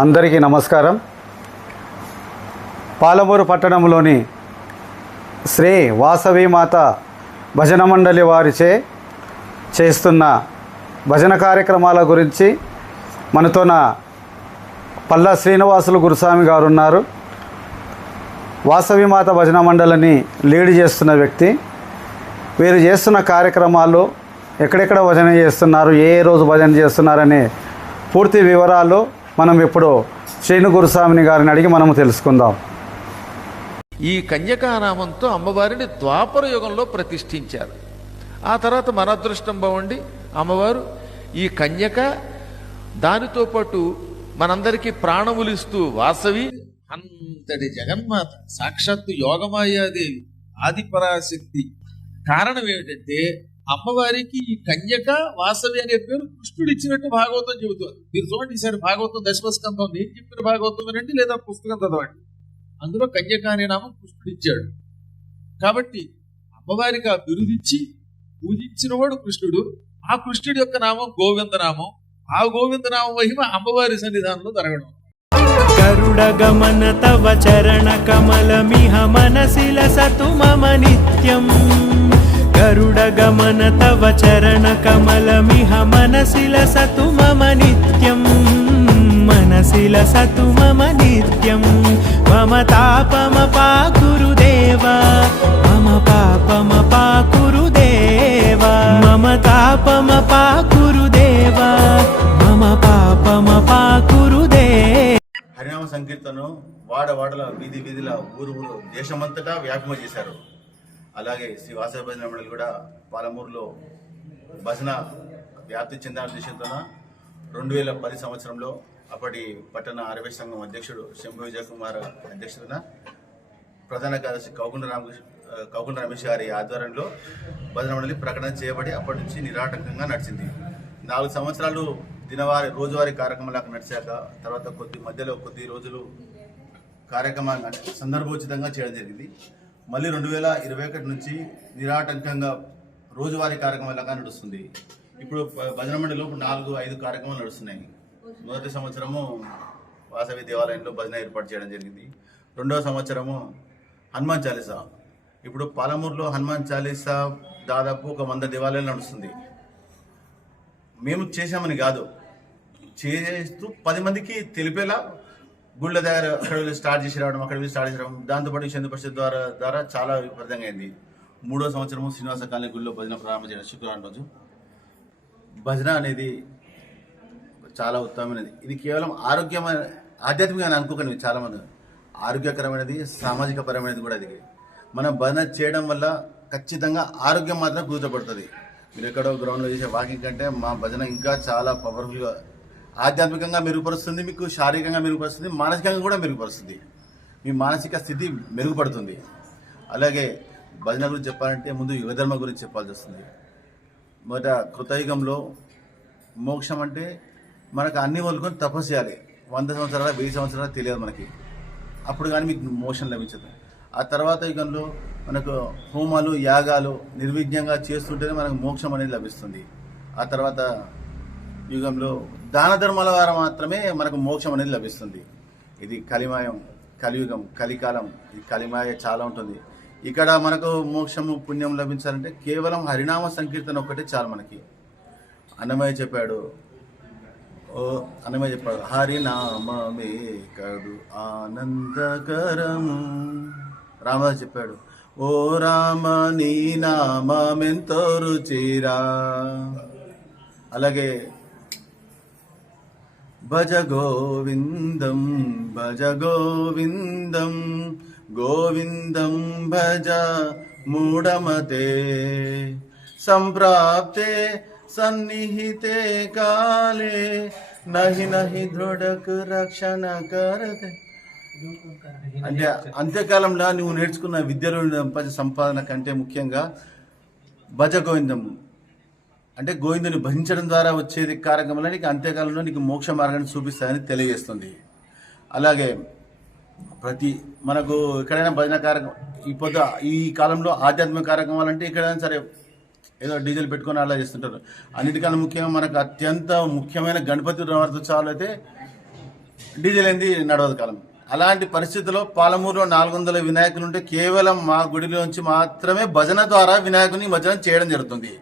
అందరికీ నమస్కారం. పాలమూరు పట్టణంలోని శ్రీ వాసవీమాత భజన మండలి వారిచే చేస్తున్న భజన కార్యక్రమాల గురించి మనతోన పల్లా శ్రీనివాసులు గురుస్వామి గారు ఉన్నారు. వాసవీమాత భజన మండలిని లీడ్ చేస్తున్న వ్యక్తి. వీరు చేస్తున్న కార్యక్రమాలు, ఎక్కడెక్కడ భజన చేస్తున్నారు, ఏ రోజు భజన చేస్తున్నారనే పూర్తి వివరాలు మనం ఇప్పుడు శ్రీను గురుస్వామిని గారిని అడిగి మనము తెలుసుకుందాం. ఈ కన్యకానామంతో అమ్మవారిని ద్వాపర యుగంలో ప్రతిష్ఠించారు. ఆ తర్వాత మన అదృష్టం బాగుండి అమ్మవారు ఈ కన్యక, దానితో పాటు మనందరికీ ప్రాణములిస్తూ వాసవి, అంతటి జగన్మాత, సాక్షాత్తు యోగమాయాదేవి, ఆదిపరాశక్తి. కారణం ఏమిటంటే అమ్మవారికి ఈ కన్యక వాసవి అనే పేరు కృష్ణుడు ఇచ్చినట్టు భాగవతం చెబుతుంది. మీరు చూడండి, ఈసారి భాగవతం దశమస్కంధం నేను చెప్పిన భాగవతం వినండి, లేదా పుస్తకం చదవండి. అందులో కన్యక అనే నామం కృష్ణుడు ఇచ్చాడు. కాబట్టి అమ్మవారికి ఆ బిరుదిచ్చి పూజించినవాడు కృష్ణుడు. ఆ కృష్ణుడి యొక్క నామం గోవిందనామం. ఆ గోవిందనామం మహిమ అమ్మవారి సన్నిధానంలో జరగడం. గరుడ గమన తవ చరణ కమలమిహ మనసిల సతు మమ నిత్యం. గరుడ గమన తవ చరణ కమలమిహ మనసిల సతు మమ నిత్యం. మనసిల సతు మమ నిత్యం. మమ తాపమ పాకురుదేవా, మమ పాపమ పాకురుదేవా. మమ తాపమ పాకురుదేవా, మమ పాపమ పాకురుదేవా. హరినామ సంకీర్తనం వాడవాడల వీధి వీధిల ఊరు దేశమంతటా వ్యాపింప చేశారు. అలాగే శ్రీ వాసవి భజన మండలి కూడా పాలమూరులో భజన వ్యాప్తి చెందిన ఉద్దేశంతో 2010 సంవత్సరంలో అప్పటి పట్టణ ఆర్యవేశ సంఘం అధ్యక్షుడు శంభు విజయ కుమార్ అధ్యక్షతన ప్రధాన కార్యదర్శి కౌకుండ రమేష్ గారి ఆధ్వర్యంలో భజన మండలి ప్రకటన చేయబడి అప్పటి నుంచి నిరాటంకంగా నడిచింది. 4 సంవత్సరాలు రోజువారీ కార్యక్రమాలకు నడిచాక తర్వాత కొద్ది రోజులు కార్యక్రమాన్ని సందర్భోచితంగా చేయడం జరిగింది. మళ్ళీ 2021 నుంచి నిరాటంకంగా రోజువారీ కార్యక్రమాలుగా నడుస్తుంది. ఇప్పుడు భజన మండలిలో 4-5 కార్యక్రమాలు నడుస్తున్నాయి. మొదటి సంవత్సరము వాసవి దేవాలయంలో భజన ఏర్పాటు చేయడం జరిగింది. 2వ సంవత్సరము హనుమాన్ చాలీసా. ఇప్పుడు పాలమూరులో హనుమాన్ చాలీసా దాదాపు 100 దేవాలయాలు నడుస్తుంది. మేము చేసామని కాదు, చేస్తూ 10 మందికి తెలిపేలా గుళ్ళ దగ్గర అక్కడ స్టార్ట్ చేసి రావడం, అక్కడ స్టార్ట్ చేసి రావడం. దాంతోపాటు హిందూ పరిషత్ ద్వారా చాలా విపరీతంగా అయింది. 3వ సంవత్సరము శ్రీనివాస కాలనీ గుళ్ళో భజన ప్రారంభం చేయడం శుక్రవారం రోజు. భజన అనేది చాలా ఉత్తమమైనది. ఇది కేవలం ఆధ్యాత్మికంగా అనుకోకండి. చాలామంది ఆరోగ్యకరమైనది, సామాజిక పరమైనది కూడా. అది మనం భజన చేయడం వల్ల ఖచ్చితంగా ఆరోగ్యం మాత్రం కుదుటపడుతుంది. మీరు ఎక్కడో గ్రౌండ్లో చేసే వాకింగ్ కంటే మా భజన ఇంకా చాలా పవర్ఫుల్గా ఆధ్యాత్మికంగా మెరుగుపరుస్తుంది, మీకు శారీరకంగా మెరుగుపరుస్తుంది, మానసికంగా కూడా మెరుగుపరుస్తుంది. మీ మానసిక స్థితి మెరుగుపడుతుంది. అలాగే భజన గురించి చెప్పాలంటే ముందు యుగధర్మ గురించి చెప్పాల్సి వస్తుంది. మొదట కృతయుగంలో మోక్షం అంటే మనకు అన్ని వదులుకొని తపస్సు చేయాలి. 100 సంవత్సరాల 1000 సంవత్సరాలు తెలియదు మనకి. అప్పుడు కానీ మీకు మోక్షం లభించదు. ఆ తర్వాత యుగంలో మనకు హోమాలు, యాగాలు నిర్విఘ్నంగా చేస్తుంటేనే మనకు మోక్షం అనేది లభిస్తుంది. ఆ తర్వాత యుగంలో దాన ధర్మాల ద్వారా మాత్రమే మనకు మోక్షం అనేది లభిస్తుంది. ఇది కలియుగం, కలికాలం. ఈ కలిమాయ చాలా ఉంటుంది. ఇక్కడ మనకు మోక్షము, పుణ్యం లభించాలంటే కేవలం హరినామ సంకీర్తన ఒక్కటే చాలు మనకి. అన్నమయ్య చెప్పాడు, హరినామమే కడు ఆనందకరము. రామదాస్ చెప్పాడు, ఓ రామ నీ నామెంతో రుచిరా. అలాగే భజ గోవిందం భజ గోవిందం గోవిందం భజ మూఢమతే సంప్రాప్తే సన్నిహితే కాలే నహి నహి దృఢక్ రక్షణ కరతే. అంటే అంత్యకాలంలో నువ్వు నేర్చుకున్న విద్యలో సంపాదన కంటే ముఖ్యంగా భజ గోవిందం అంటే గోవిందుని భజించడం ద్వారా వచ్చేది కార్యక్రమంలో నీకు అంత్యకాలంలో నీకు మోక్ష మార్గాన్ని చూపిస్తాయని తెలియజేస్తుంది. అలాగే మనకు ఎక్కడైనా భజన కార్యక్రమం ఈ కాలంలో ఆధ్యాత్మిక కార్యక్రమాలు అంటే ఎక్కడైనా సరే ఏదో డీజిల్ పెట్టుకొని అలా చేస్తుంటారు. అన్నిటికన్నా ముఖ్యంగా మనకు అత్యంత ముఖ్యమైన గణపతి నవరాత్రోత్సవాలు అయితే డీజిల్ ఏంది నడవదు కాలం. అలాంటి పరిస్థితుల్లో పాలమూరులో 400 వినాయకులు ఉంటే కేవలం మా గుడిలోంచి మాత్రమే భజన ద్వారా వినాయకుని నిమజ్జనం చేయడం జరుగుతుంది.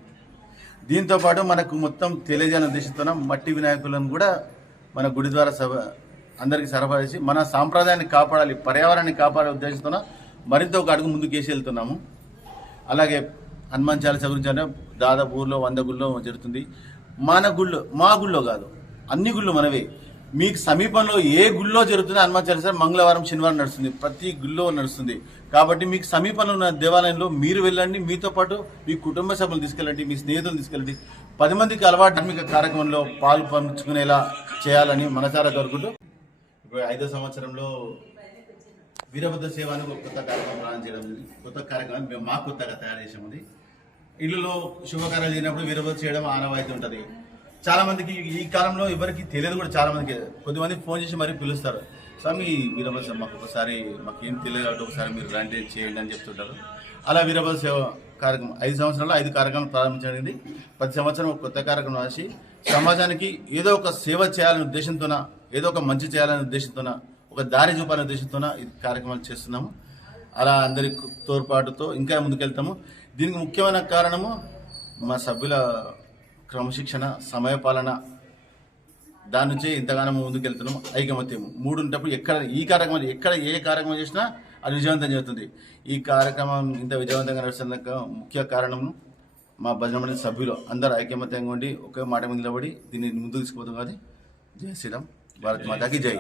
దీంతో పాటు మనకు మొత్తం తెలియజేయాలని ఉద్దేశంతో మట్టి వినాయకులను కూడా మన గుడి ద్వారా అందరికీ సరఫరా చేసి మన సాంప్రదాయాన్ని కాపాడాలి, పర్యావరణాన్ని కాపాడే ఉద్దేశంతో మరింత ఒక అడుగు ముందుకు వేసి వెళ్తున్నాము. అలాగే హనుమాన్ చాలీసా గురించి అంటే దాదాపు ఊర్లో 100 గుళ్ళో జరుగుతుంది. మా గుళ్ళో కాదు, అన్ని గుళ్ళు మనవే. మీకు సమీపంలో ఏ గుళ్ళో జరుగుతుంది హనుమాన్ చాలీసా మంగళవారం శనివారం నడుస్తుంది, ప్రతి గుళ్ళో నడుస్తుంది. కాబట్టి మీకు సమీపంలో ఉన్న దేవాలయంలో మీరు వెళ్ళండి, మీతో పాటు మీ కుటుంబ సభ్యులు తీసుకెళ్ళండి, మీ స్నేహితులు తీసుకెళ్ళండి. 10 మందికి అలవాటు ధార్మిక కార్యక్రమంలో పాలు పంచుకునేలా చేయాలని మనసారా కోరుకుంటూ ఇప్పుడు 5వ సంవత్సరంలో వీరభద్ర సేవ అని ఒక కొత్త కార్యక్రమం ప్రారంభం చేయడం జరిగింది. కొత్త కార్యక్రమం మేము మా కొత్తగా తయారు చేసాము. ఇళ్ళలో శుభకార్యాలు జరిగినప్పుడు వీరభద్ర చేయడం ఆనవాయితీ ఉంటుంది. చాలా మందికి ఈ కాలంలో ఎవరికి తెలియదు కూడా. చాలా మందికి కొద్దిమంది ఫోన్ చేసి మరీ పిలుస్తారు, స్వామి వీరభద్ర మాకు ఒకసారి మాకు ఏం తెలియదు కాబట్టి ఒకసారి మీరు రండి చేయండి అని చెప్తుంటారు. అలా వీరభద్ర సేవ కార్యక్రమం 5 సంవత్సరాల్లో 5 కార్యక్రమాలు ప్రారంభించడం. ప్రతి సంవత్సరం ఒక కొత్త కార్యక్రమం రాసి సమాజానికి ఏదో ఒక సేవ చేయాలనే ఉద్దేశంతోన, ఏదో ఒక మంచి చేయాలనే ఉద్దేశంతోన, ఒక దారి చూపాలనే ఉద్దేశంతోన ఈ కార్యక్రమాలు చేస్తున్నాము. అలా అందరి తోడ్పాటుతో ఇంకా ముందుకెళ్తాము. దీనికి ముఖ్యమైన కారణము మా సభ్యుల క్రమశిక్షణ, సమయపాలన. దాని నుంచే ఇంతగానో ముందుకెళ్తున్నాము. ఐకమత్యము 3 ఉన్నప్పుడు ఎక్కడ ఈ కార్యక్రమం ఎక్కడ ఏ కార్యక్రమం చేసినా అది విజయవంతం చేస్తుంది. ఈ కార్యక్రమం ఇంత విజయవంతంగా నడుస్తున్న ముఖ్య కారణం మా భజన మండలి సభ్యులు అందరూ ఐకమత్యంగా ఉండి ఒకే మాట మీద నిలబడి దీన్ని ముందుకు తీసుకుపోతాం. కాదు. జై శ్రీరామ్, భారత్ మాతాకి జై.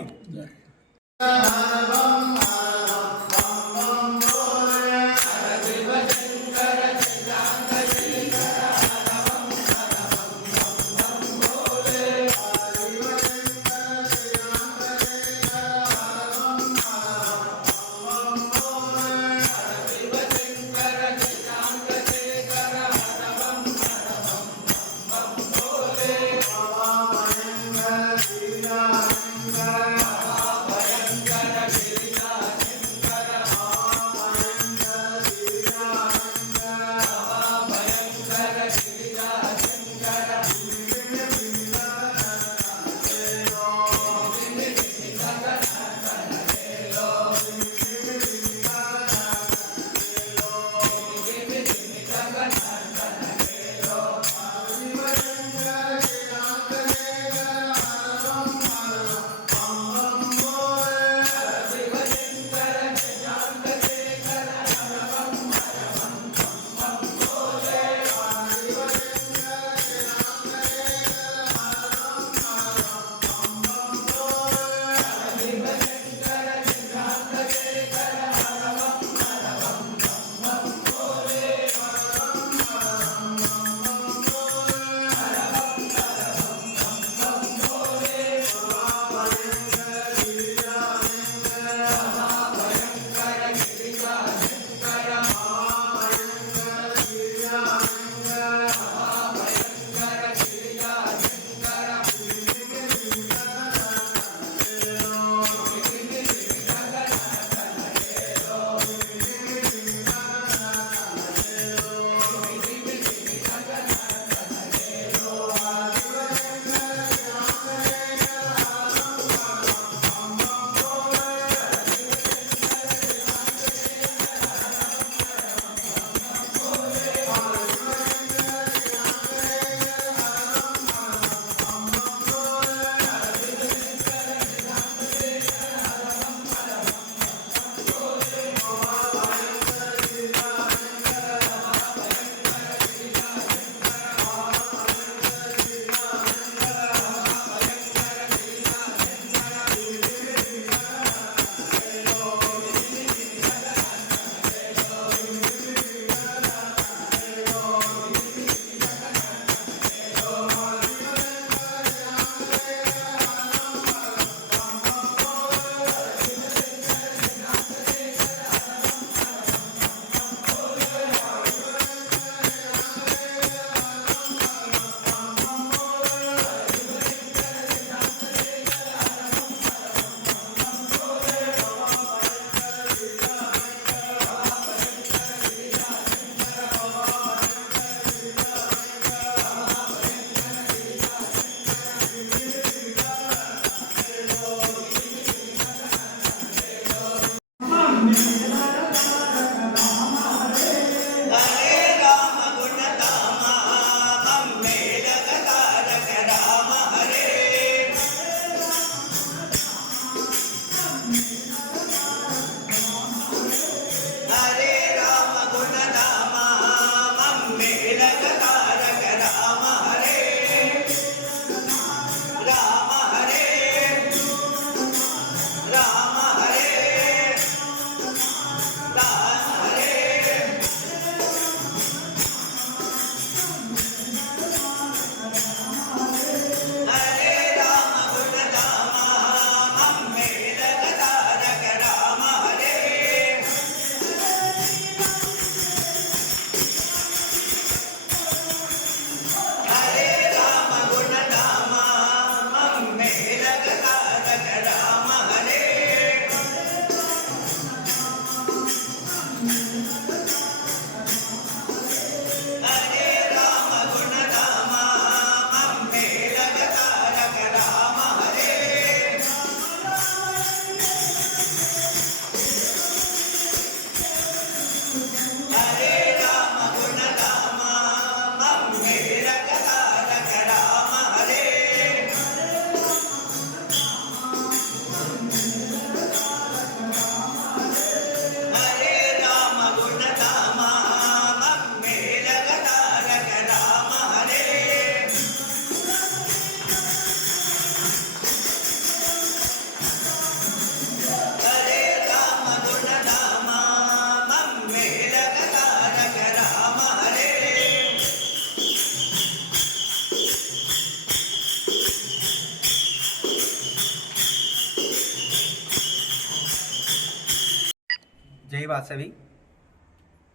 వాసవి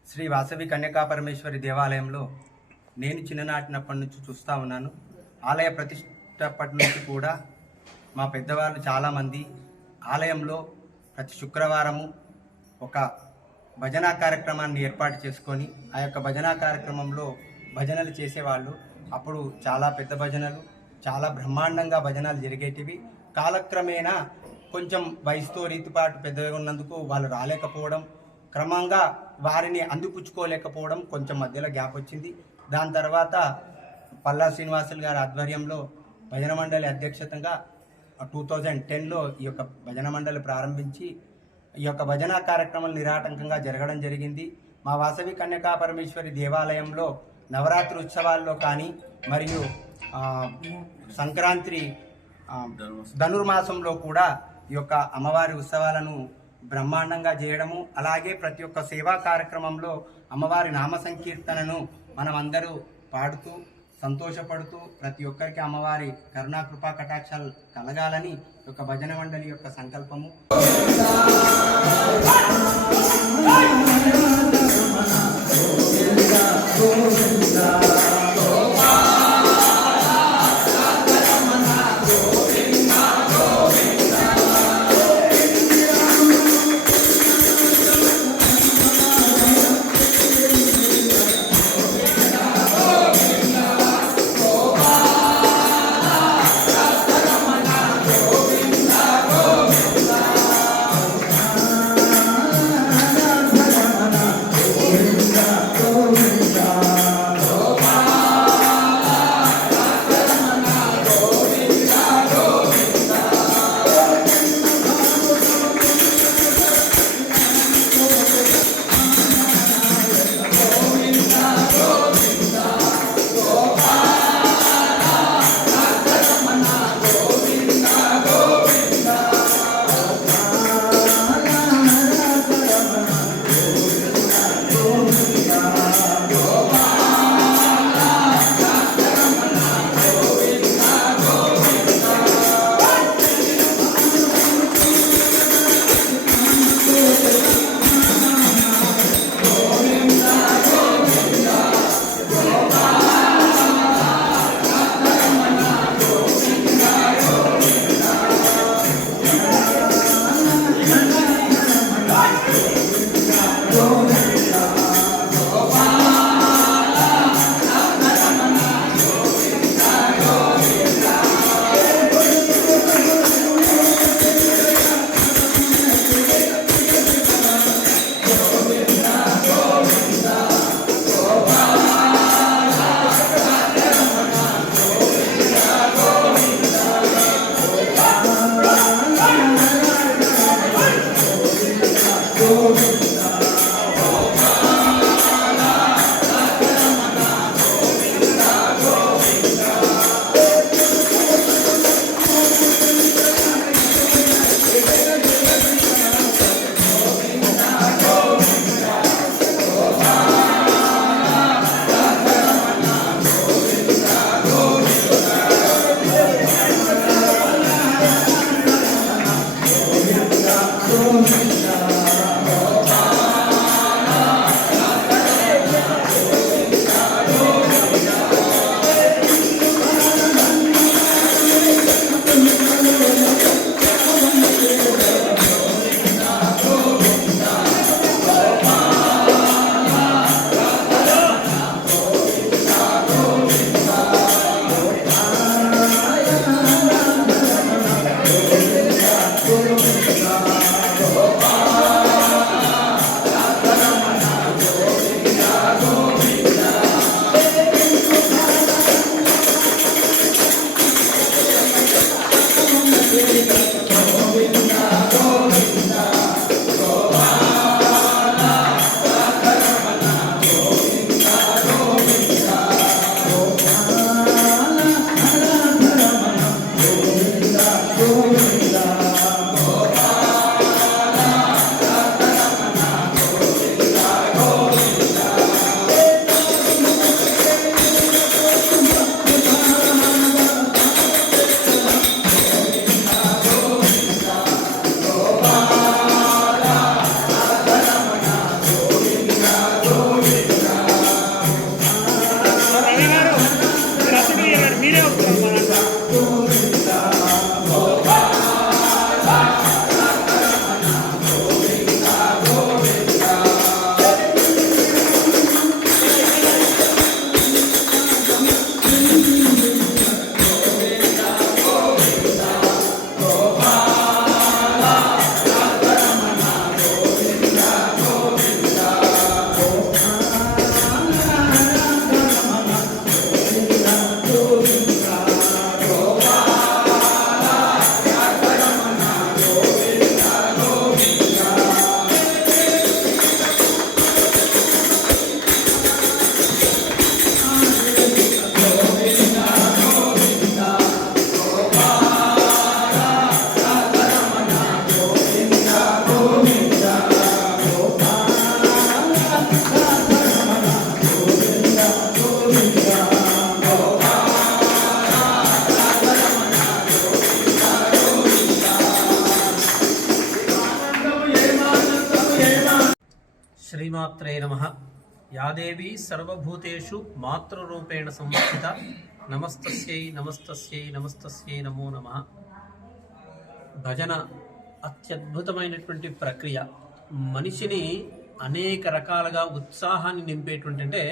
శ్రీ వాసవి కన్యకాపరమేశ్వరి దేవాలయంలో నేను చిన్ననాటినప్పటి నుంచి చూస్తూ ఉన్నాను. ఆలయ ప్రతిష్టప్పటి నుంచి కూడా మా పెద్దవాళ్ళు చాలామంది ఆలయంలో ప్రతి శుక్రవారము ఒక భజనా కార్యక్రమాన్ని ఏర్పాటు చేసుకొని ఆ యొక్క భజనా కార్యక్రమంలో భజనలు చేసేవాళ్ళు. అప్పుడు చాలా పెద్ద భజనలు, చాలా బ్రహ్మాండంగా భజనలు జరిగేటివి. కాలక్రమేణా కొంచెం వయసుతో రీతిపాటు పెద్దగా ఉన్నందుకు వాళ్ళు రాలేకపోవడం, క్రమంగా వారిని అందిపుచ్చుకోలేకపోవడం, కొంచెం మధ్యలో గ్యాప్ వచ్చింది. దాని తర్వాత పల్లా శ్రీనివాసులు గారి ఆధ్వర్యంలో భజన మండలి అధ్యక్షతగా 2010లో ఈ యొక్క భజన మండలి ప్రారంభించి ఈ యొక్క భజన కార్యక్రమాలు నిరాటంకంగా జరగడం జరిగింది. మా వాసవి కన్యకా పరమేశ్వరి దేవాలయంలో నవరాత్రి ఉత్సవాల్లో కానీ మరియు సంక్రాంతి ధనుర్మాసంలో కూడా ఈ యొక్క అమ్మవారి ఉత్సవాలను బ్రహ్మాండంగా చేయడము, అలాగే ప్రతి ఒక్క సేవా కార్యక్రమంలో అమ్మవారి నామ సంకీర్తనను మనమందరూ పాడుతూ సంతోషపడుతూ ప్రతి ఒక్కరికి అమ్మవారి కరుణా కృపా కటాక్షాలు కలగాలని ఒక భజన మండలి యొక్క సంకల్పము. శ్రీమాత్రే నమః. యాదేవి సర్వభూతేషు మాతృరూపేణ సంస్థిత. నమస్తస్యై నమస్తస్యై నమస్తస్యై నమో నమః. భజన అత్యద్భుతమైనటువంటి ప్రక్రియ. మనిషిని అనేక రకాలుగా ఉత్సాహాన్ని నింపేటువంటి, అంటే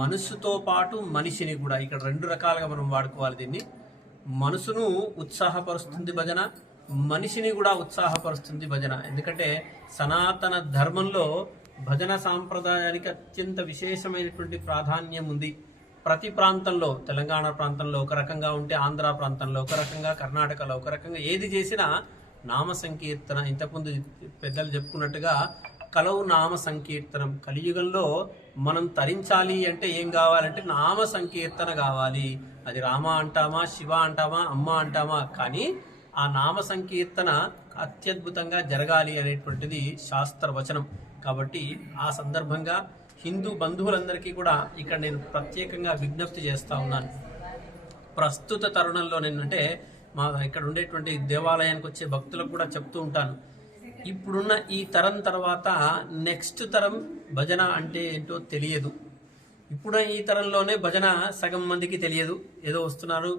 మనసుతో పాటు మనిషిని కూడా, ఇక్కడ రెండు రకాలుగా మనం వాడుకోవాలి దీన్ని. మనసును ఉత్సాహపరుస్తుంది భజన, మనిషిని కూడా ఉత్సాహపరుస్తుంది భజన. ఎందుకంటే సనాతన ధర్మంలో భజన సాంప్రదాయానికి అత్యంత విశేషమైనటువంటి ప్రాధాన్యం ఉంది. ప్రతి ప్రాంతంలో, తెలంగాణ ప్రాంతంలో ఒక రకంగా ఉంటే, ఆంధ్ర ప్రాంతంలో ఒక రకంగా, కర్ణాటకలో ఒక రకంగా, ఏది చేసినా నామ సంకీర్తన. ఇంతకుముందు పెద్దలు చెప్పుకున్నట్టుగా కలవు నామ సంకీర్తనం. కలియుగంలో మనం తరించాలి అంటే ఏం కావాలంటే నామ సంకీర్తన కావాలి. అది రామ అంటామా, శివ అంటామా, అమ్మ అంటామా, కానీ ఆ నామ సంకీర్తన అత్యద్భుతంగా జరగాలి అనేటువంటిది శాస్త్రవచనం. కాబట్టి ఆ సందర్భంగా హిందూ బంధువులందరికీ కూడా ఇక్కడ నేను ప్రత్యేకంగా విజ్ఞప్తి చేస్తా ఉన్నాను. ప్రస్తుత తరుణంలో నేనంటే మా ఇక్కడ ఉండేటువంటి దేవాలయానికి వచ్చే భక్తులకు కూడా చెప్తూ ఉంటాను, ఇప్పుడున్న ఈ తరం తర్వాత నెక్స్ట్ తరం భజన అంటే ఏంటో తెలియదు. ఇప్పుడు ఈ తరంలోనే భజన సగం మందికి తెలియదు. ఏదో వస్తున్నారు,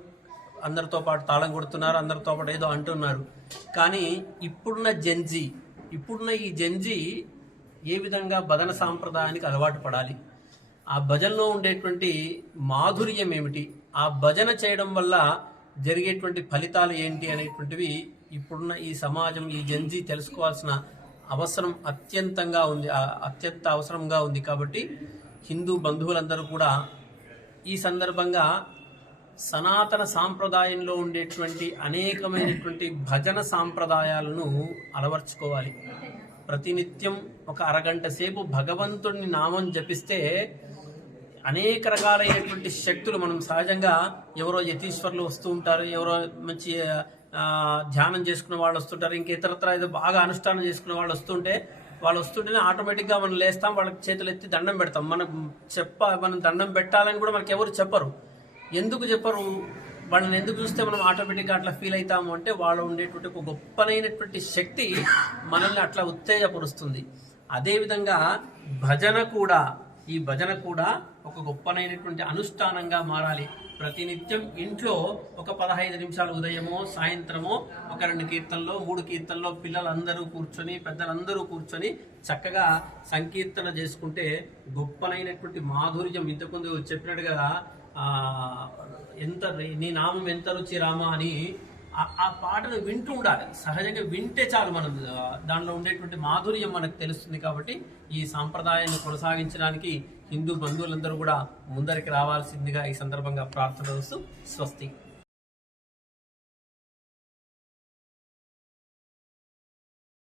అందరితో పాటు తాళం కొడుతున్నారు, అందరితో పాటు ఏదో అంటున్నారు. కానీ ఇప్పుడున్న ఈ జెన్జీ ఏ విధంగా భజన సాంప్రదాయానికి అలవాటు పడాలి, ఆ భజనలో ఉండేటువంటి మాధుర్యం ఏమిటి, ఆ భజన చేయడం వల్ల జరిగేటువంటి ఫలితాలు ఏంటి అనేటువంటివి ఇప్పుడున్న ఈ సమాజం, ఈ జెన్జీ తెలుసుకోవాల్సిన అవసరం అత్యంత అవసరంగా ఉంది. కాబట్టి హిందూ బంధువులందరూ కూడా ఈ సందర్భంగా సనాతన సాంప్రదాయంలో ఉండేటువంటి అనేకమైనటువంటి భజన సాంప్రదాయాలను అలవర్చుకోవాలి. ప్రతినిత్యం ఒక అరగంట సేపు భగవంతుడిని నామం జపిస్తే అనేక రకాలైనటువంటి శక్తులు, మనం సహజంగా ఎవరో యతీశ్వరులు వస్తూ ఉంటారు, ఎవరో మంచి ధ్యానం చేసుకున్న వాళ్ళు వస్తుంటారు, ఇంకా ఇతరత్ర ఏదో బాగా అనుష్ఠానం చేసుకున్న వాళ్ళు వస్తుంటేనే ఆటోమేటిక్గా మనం లేస్తాం, వాళ్ళకి చేతులు ఎత్తి దండం పెడతాం. మనం దండం పెట్టాలని కూడా మనకి ఎవరు చెప్పరు. ఎందుకు చెప్పరు? వాళ్ళని ఎందుకు చూస్తే మనం ఆటోమేటిక్గా అట్లా ఫీల్ అవుతాము అంటే, వాళ్ళు ఉండేటువంటి ఒక గొప్పనైనటువంటి శక్తి మనల్ని అట్లా ఉత్తేజపరుస్తుంది. అదేవిధంగా ఈ భజన కూడా ఒక గొప్పనైనటువంటి అనుష్ఠానంగా మారాలి. ప్రతినిత్యం ఇంట్లో ఒక 15 నిమిషాలు, ఉదయమో సాయంత్రమో ఒక 2 కీర్తనలో 3 కీర్తనలో పిల్లలందరూ కూర్చొని, పెద్దలందరూ కూర్చొని చక్కగా సంకీర్తన చేసుకుంటే గొప్పనైనటువంటి మాధుర్యం. ఇంతకుముందు చెప్పినట్టుగా నీ నామం ఎంత రుచి రామ అని ఆ పాటను వింటూ ఉండాలి. సహజంగా వింటే చాలు, మనం దానిలో ఉండేటువంటి మాధుర్యం మనకు తెలుస్తుంది. కాబట్టి ఈ సాంప్రదాయాన్ని కొనసాగించడానికి హిందూ బంధువులందరూ కూడా ముందరికి రావాల్సిందిగా ఈ సందర్భంగా ప్రార్థన చేస్తూ స్వస్తి.